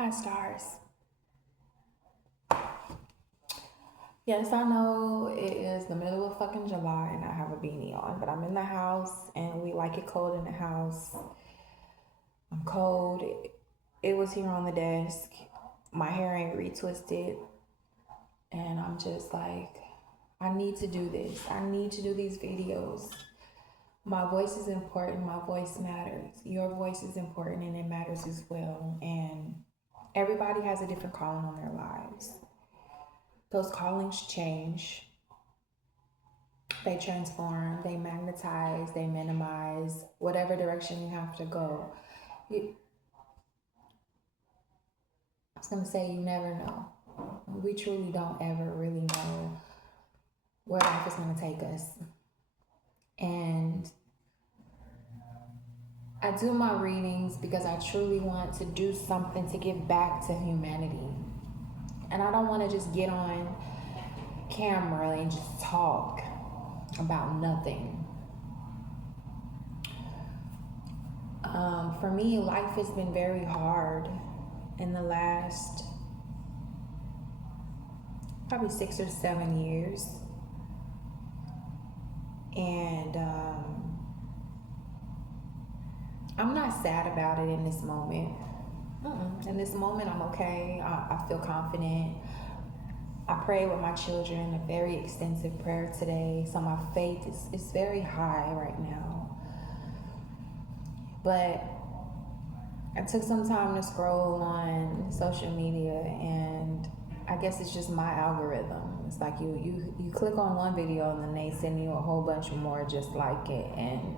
Hi, stars. Yes, I know it is the middle of fucking July and I have a beanie on, but I'm in the house and we like it cold in the house. I'm cold. It was here on the desk. My hair ain't retwisted. And I'm just like, I need to do this. I need to do these videos. My voice is important. My voice matters. Your voice is important and it matters as well. And everybody has a different calling on their lives. Those callings change. They transform, they magnetize, they minimize, whatever direction you have to go. I was going to say, you never know. We truly don't ever really know where life is going to take us. And I do my readings because I truly want to do something to give back to humanity. And I don't want to just get on camera and just talk about nothing. For me, life has been very hard in the last probably 6 or 7 years. And I'm not sad about it in this moment. In this moment, I'm okay. I feel confident. I pray with my children a very extensive prayer today. So my faith is very high right now. But I took some time to scroll on social media, and I guess it's just my algorithm. It's like you click on one video and then they send you a whole bunch more just like it, and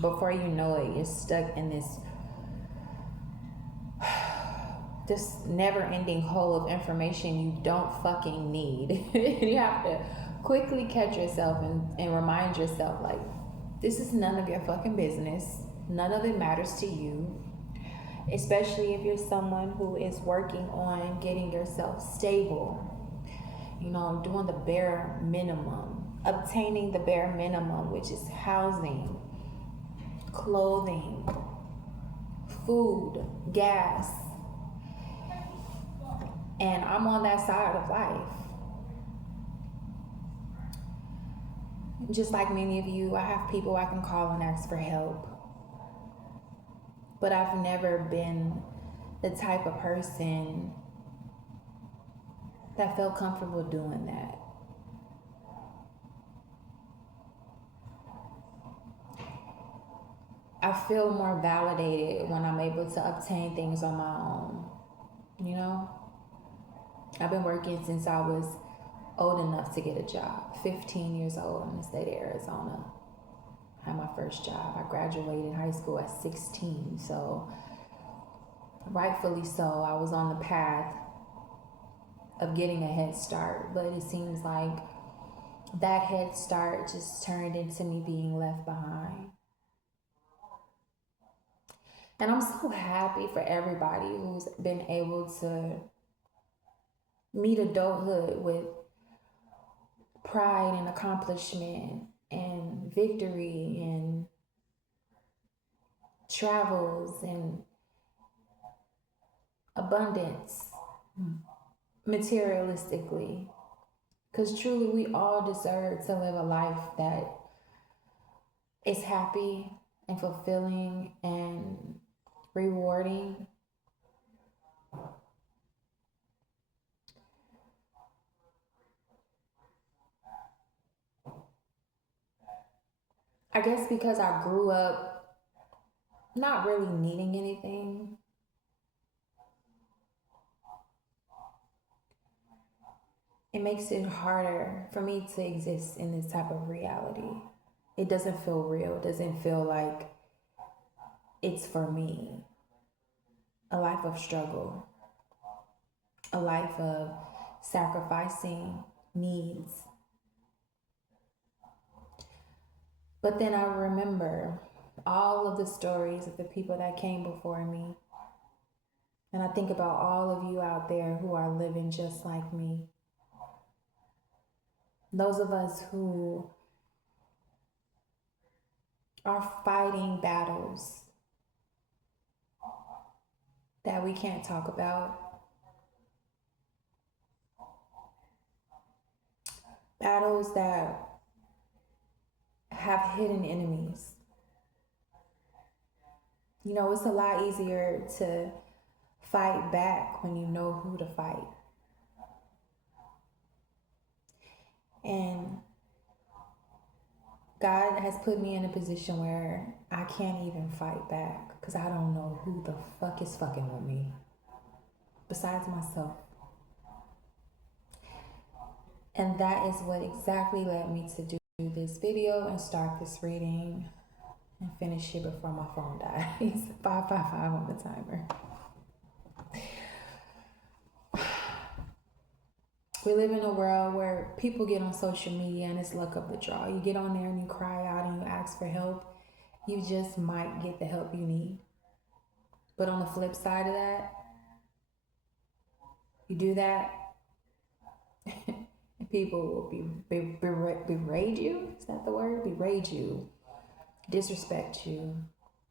before you know it, you're stuck in this never-ending hole of information you don't fucking need. You have to quickly catch yourself and remind yourself, like, this is none of your fucking business. None of it matters to you. Especially if you're someone who is working on getting yourself stable, doing the bare minimum, obtaining the bare minimum, which is housing, clothing, food, gas. And I'm on that side of life. Just like many of you, I have people I can call and ask for help. But I've never been the type of person that felt comfortable doing that. I feel more validated when I'm able to obtain things on my own. I've been working since I was old enough to get a job. 15 years old in the state of Arizona. I had my first job. I graduated high school at 16. So rightfully so, I was on the path of getting a head start. But it seems like that head start just turned into me being left behind. And I'm so happy for everybody who's been able to meet adulthood with pride and accomplishment and victory and travels and abundance materialistically. Because truly, we all deserve to live a life that is happy and fulfilling and rewarding. I guess because I grew up not really needing anything. It makes it harder for me to exist in this type of reality. It doesn't feel real. It doesn't feel like it's for me. A life of struggle, a life of sacrificing needs. But then I remember all of the stories of the people that came before me. And I think about all of you out there who are living just like me. Those of us who are fighting battles that we can't talk about, battles that have hidden enemies. You know, it's a lot easier to fight back when you know who to fight. And God has put me in a position where I can't even fight back because I don't know who the fuck is fucking with me besides myself. And that is what exactly led me to do this video and start this reading and finish it before my phone dies. 555 on the timer. We live in a world where people get on social media and it's luck of the draw. You get on there and you cry out and you ask for help. You just might get the help you need. But on the flip side of that, you do that, and people will berate you. Is that the word? Berate you, disrespect you,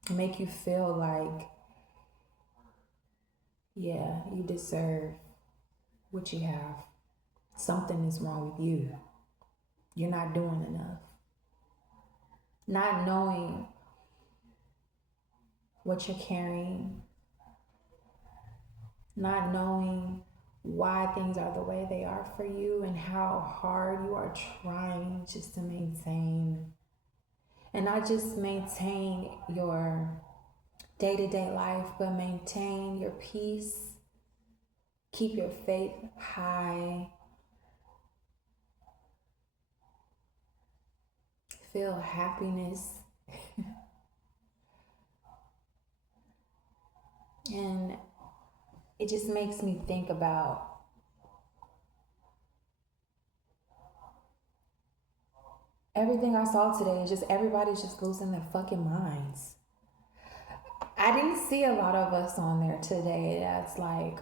make you feel like, yeah, you deserve what you have. Something is wrong with you. You're not doing enough. Not knowing what you're carrying, not knowing why things are the way they are for you and how hard you are trying just to maintain, and not just maintain your day-to-day life, but maintain your peace, keep your faith high, feel happiness. And it just makes me think about everything I saw today. Just everybody's just losing their fucking minds. I didn't see a lot of us on there today that's like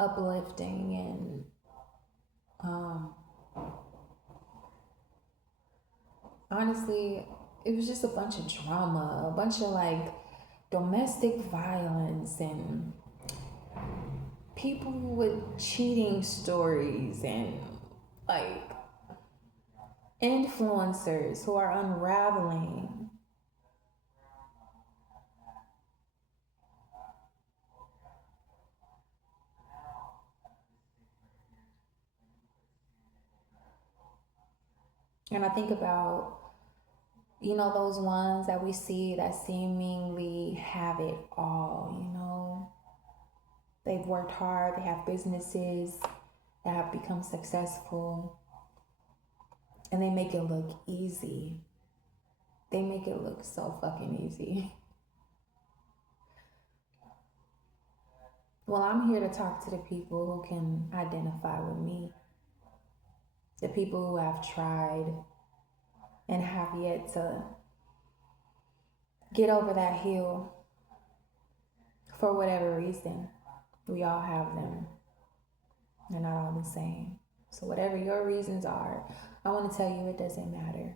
uplifting and honestly, it was just a bunch of drama, a bunch of like domestic violence and people with cheating stories and like influencers who are unraveling. And I think about, you know, those ones that we see that seemingly have it all, you know. They've worked hard, they have businesses that have become successful, and they make it look easy. They make it look so fucking easy. Well, I'm here to talk to the people who can identify with me. The people who have tried and have yet to get over that hill for whatever reason. We all have them. They're not all the same. So whatever your reasons are, I want to tell you it doesn't matter.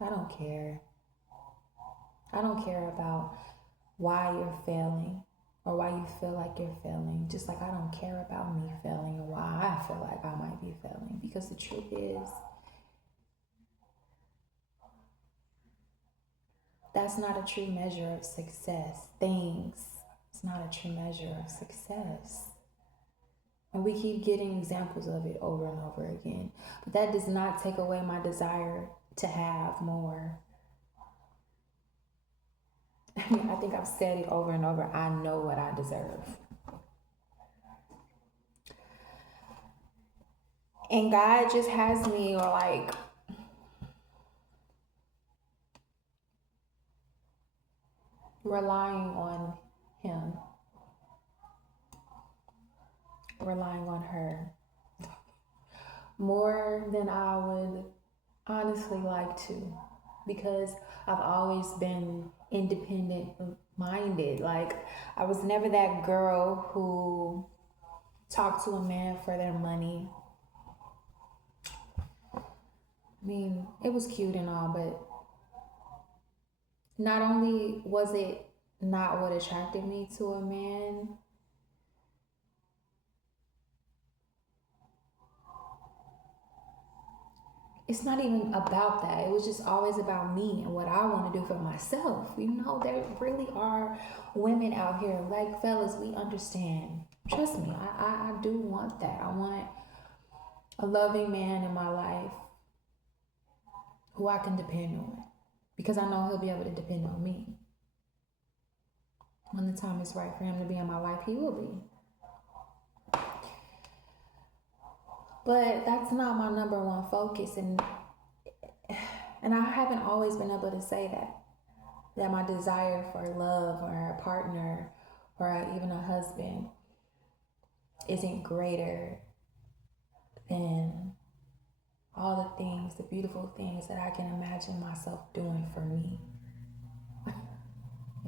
I don't care. I don't care about why you're failing or why you feel like you're failing. Just like I don't care about me failing or why I feel like I might be failing. Because the truth is, that's not a true measure of success. It's not a true measure of success. And we keep getting examples of it over and over again. But that does not take away my desire to have more. I think I've said it over and over. I know what I deserve. And God just has me like relying on Him, relying on her more than I would honestly like to, because I've always been independent minded. Like I was never that girl who talked to a man for their money. I mean, it was cute and all, but not only was it not what attracted me to a man. It's not even about that. It was just always about me and what I want to do for myself. There really are women out here, like fellas, we understand. Trust me, I do want that. I want a loving man in my life who I can depend on, because I know he'll be able to depend on me. When the time is right for him to be in my life, he will be. But that's not my number one focus, and I haven't always been able to say that my desire for love or a partner or even a husband isn't greater than all the things, the beautiful things that I can imagine myself doing for me.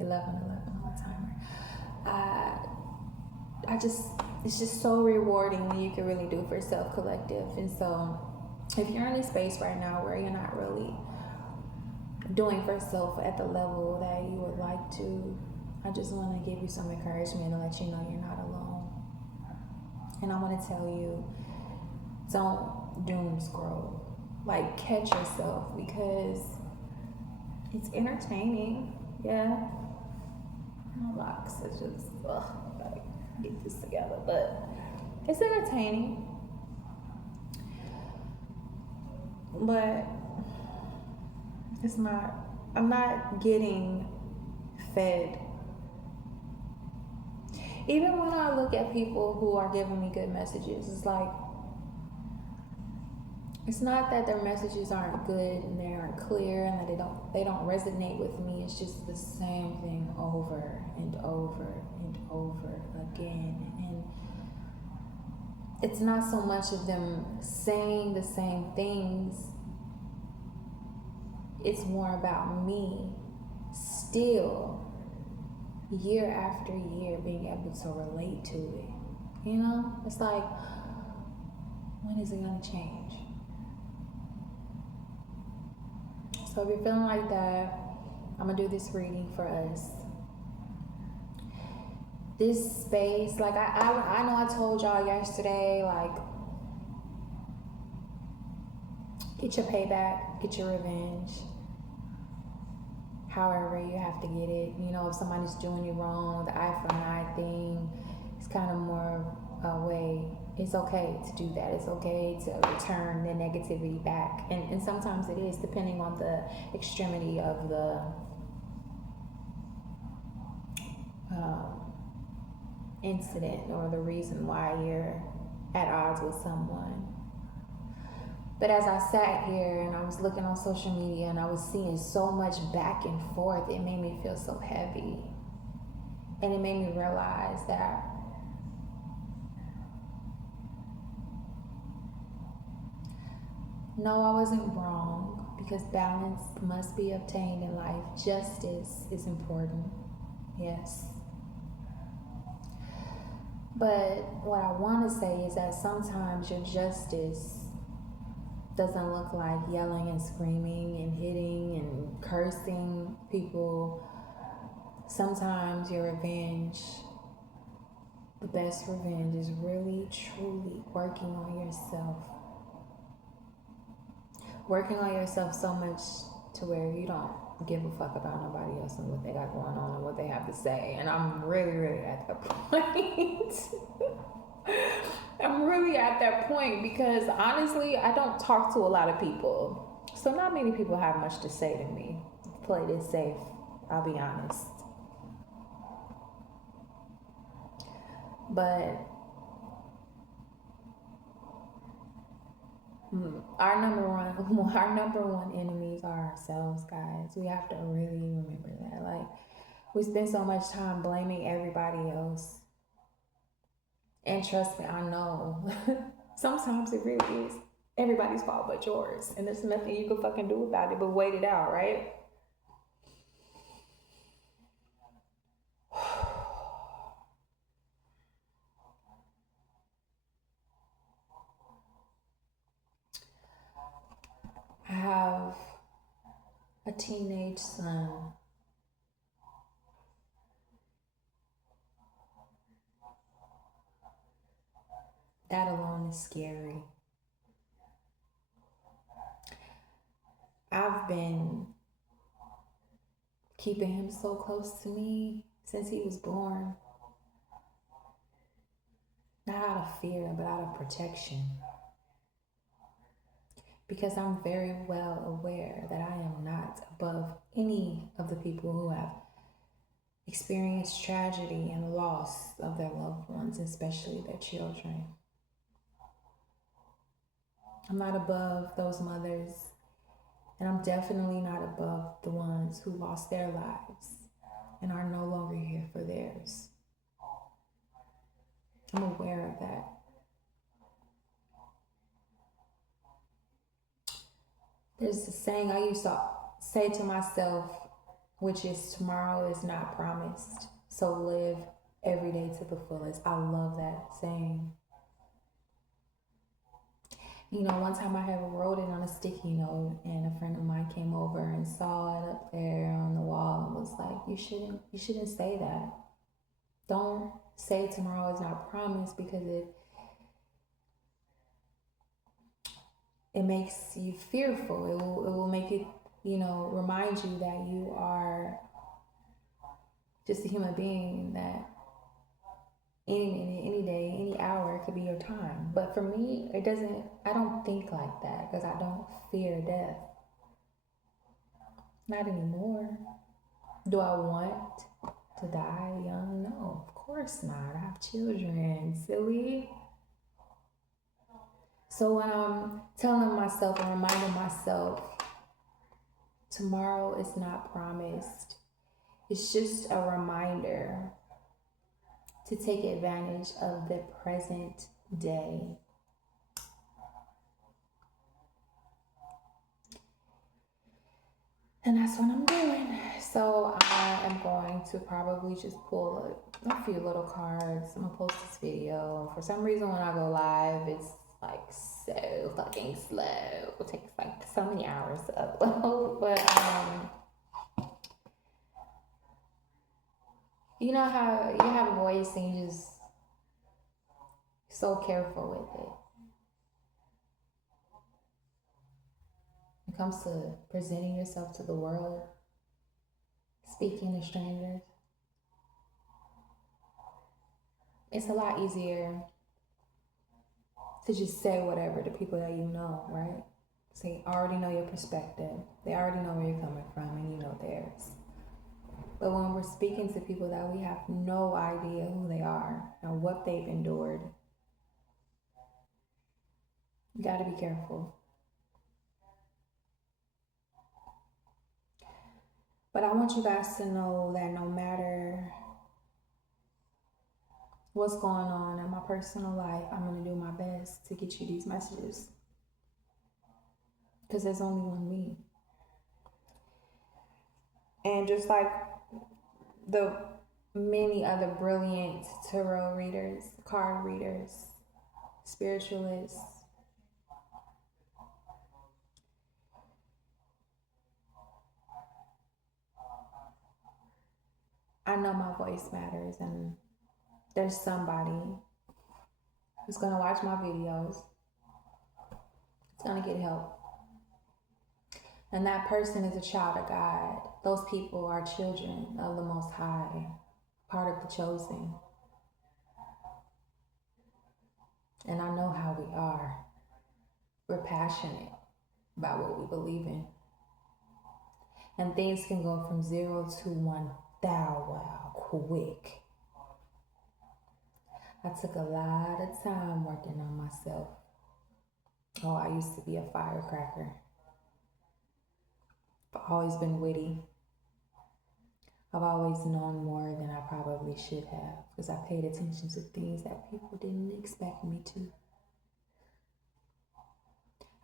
11:11 on the timer. It's just so rewarding when you can really do for Self Collective. And so if you're in a space right now where you're not really doing for self at the level that you would like to, I just want to give you some encouragement and let you know you're not alone. And I want to tell you, don't doom scroll. Like, catch yourself, because it's entertaining. Yeah. My locks are just, gotta get this together. But it's entertaining. But it's not, I'm not getting fed. Even when I look at people who are giving me good messages, it's like, it's not that their messages aren't good and they aren't clear and that they don't resonate with me. It's just the same thing over and over and over again. And it's not so much of them saying the same things. It's more about me still, year after year, being able to relate to it. It's like, when is it gonna change? So if you're feeling like that, I'm gonna do this reading for us. This space, like I know I told y'all yesterday, like, get your payback, get your revenge, however you have to get it. If somebody's doing you wrong, the eye for an eye thing, it's kind of more a way. It's okay to do that. It's okay to return the negativity back. And sometimes it is, depending on the extremity of the incident or the reason why you're at odds with someone. But as I sat here and I was looking on social media and I was seeing so much back and forth, it made me feel so heavy. And it made me realize that no, I wasn't wrong, because balance must be obtained in life. Justice is important, yes. But what I want to say is that sometimes your justice doesn't look like yelling and screaming and hitting and cursing people. Sometimes your revenge, the best revenge, is really, truly working on yourself. Working on yourself so much to where you don't give a fuck about nobody else and what they got going on and what they have to say. And I'm really, really at that point. I'm really at that point because honestly, I don't talk to a lot of people. So not many people have much to say to me. Play this safe, I'll be honest. But our number one enemies are ourselves, guys. We have to really remember that. Like, we spend so much time blaming everybody else. And trust me, I know sometimes it really is everybody's fault but yours. And there's nothing you can fucking do about it but wait it out, right? I have a teenage son. That alone is scary. I've been keeping him so close to me since he was born. Not out of fear, but out of protection. Because I'm very well aware that I am not above any of the people who have experienced tragedy and loss of their loved ones, especially their children. I'm not above those mothers, and I'm definitely not above the ones who lost their lives and are no longer here for theirs. I'm aware of that. There's a saying I used to say to myself, which is tomorrow is not promised, so live every day to the fullest. I love that saying. You know, one time I had wrote it on a sticky note, and a friend of mine came over and saw it up there on the wall and was like, you shouldn't say that. Don't say tomorrow is not promised, because it makes you fearful. It will make it, remind you that you are just a human being, that any minute, any day, any hour could be your time. But for me, I don't think like that, because I don't fear death. Not anymore. Do I want to die young? No, of course not. I have children, silly. So when I'm telling myself and reminding myself, tomorrow is not promised, it's just a reminder to take advantage of the present day. And that's what I'm doing. So I am going to probably just pull a few little cards. I'm gonna post this video. For some reason, when I go live, it's like so fucking slow. It takes like so many hours to upload. But you know how you have a voice and you just so careful with it. When it comes to presenting yourself to the world, speaking to strangers, it's a lot easier to just say whatever to people that you know, right? So they already know your perspective. They already know where you're coming from, and you know theirs. But when we're speaking to people that we have no idea who they are and what they've endured, you got to be careful. But I want you guys to know that no matter what's going on in my personal life, I'm going to do my best to get you these messages. Because there's only one me. And just like the many other brilliant tarot readers, card readers, spiritualists, I know my voice matters, and there's somebody who's gonna watch my videos. It's gonna get help. And that person is a child of God. Those people are children of the Most High, part of the chosen. And I know how we are. We're passionate about what we believe in. And things can go from 0 to 1,000 quick. I took a lot of time working on myself. Oh, I used to be a firecracker. I've always been witty. I've always known more than I probably should have, because I paid attention to things that people didn't expect me to.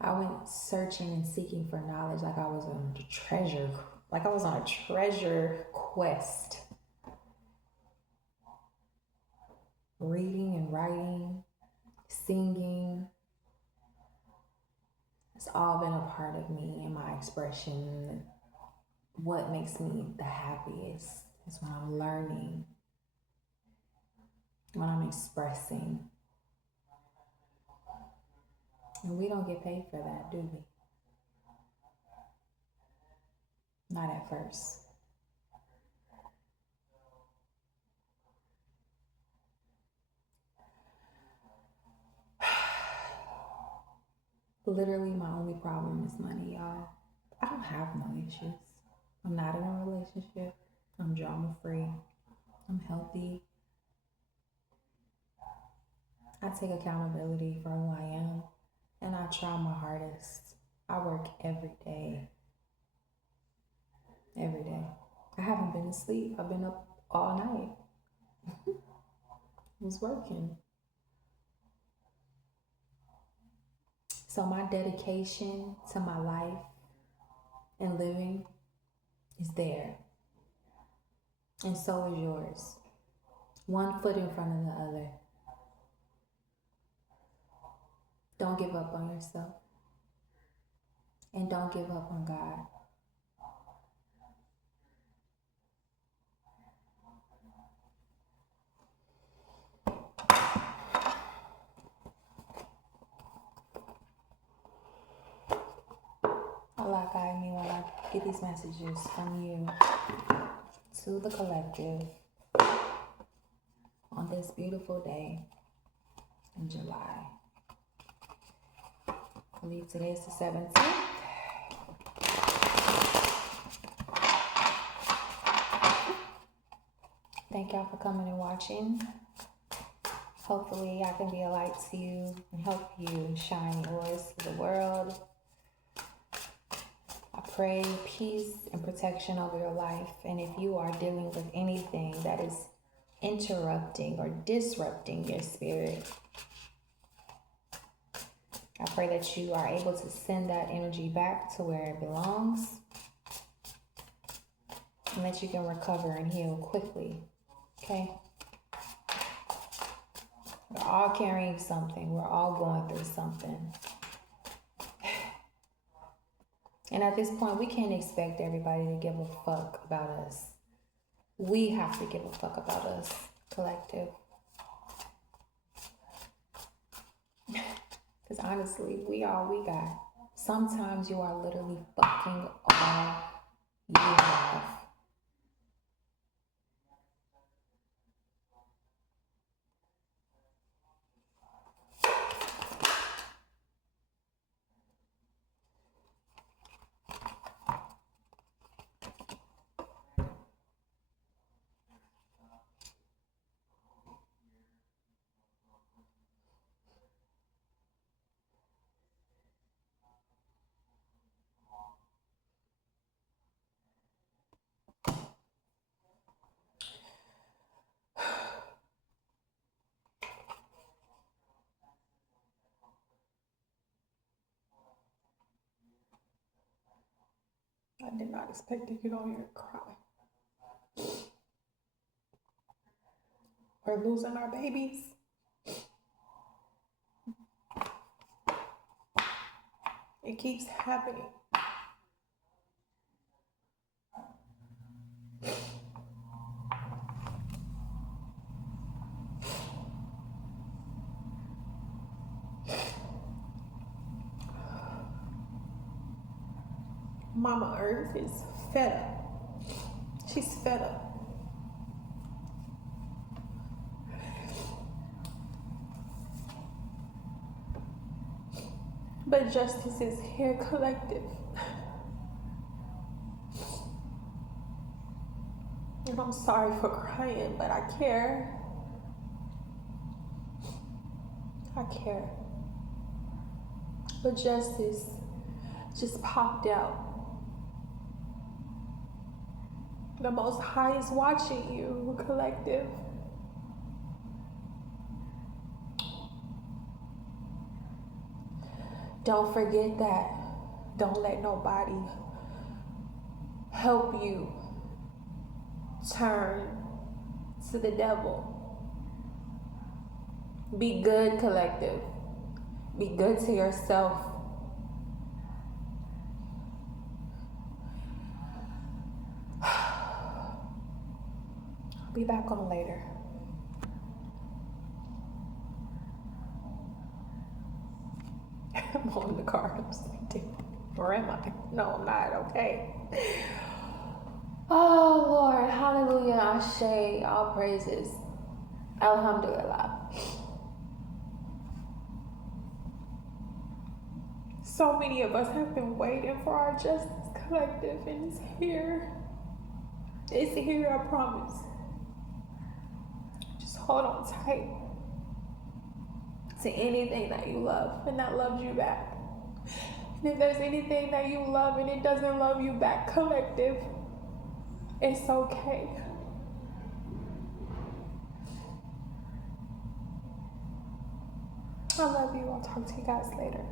I went searching and seeking for knowledge like I was on a treasure quest. Reading and writing, singing, it's all been a part of me and my expression. What makes me the happiest is when I'm learning, when I'm expressing. And we don't get paid for that, do we? Not at first. Literally, my only problem is money, y'all. I don't have no issues. I'm not in a relationship. I'm drama free. I'm healthy. I take accountability for who I am, and I try my hardest. I work every day. Every day. I haven't been asleep. I've been up all night. I was working. So my dedication to my life and living is there. And so is yours. One foot in front of the other. Don't give up on yourself. And don't give up on God. Allah guide me while I get these messages from you to the collective on this beautiful day in July. I believe today is the 17th. Thank y'all for coming and watching. Hopefully I can be a light to you and help you shine yours to the world. I pray peace and protection over your life. And if you are dealing with anything that is interrupting or disrupting your spirit, I pray that you are able to send that energy back to where it belongs and that you can recover and heal quickly. Okay? We're all carrying something. We're all going through something. And at this point, we can't expect everybody to give a fuck about us. We have to give a fuck about us, collective. Because honestly, we all we got. Sometimes you are literally fucking all you have. I did not expect to get on here and cry. We're losing our babies. It keeps happening. Mama Earth is fed up. She's fed up. But justice is here, collective. And I'm sorry for crying, but I care. I care. But justice just popped out. The Most High is watching you, collective. Don't forget that. Don't let nobody help you turn to the devil. Be good, collective. Be good to yourself. I'll be back on later. am on the car. I'm sleeping. Or am I? No, I'm not. Okay. Oh, Lord. Hallelujah. Ashe. All praises. Alhamdulillah. So many of us have been waiting for our Justice Collective, and it's here. It's here, I promise. Just hold on tight to anything that you love and that loves you back. And if there's anything that you love and it doesn't love you back, collective, it's okay. I love you. I'll talk to you guys later.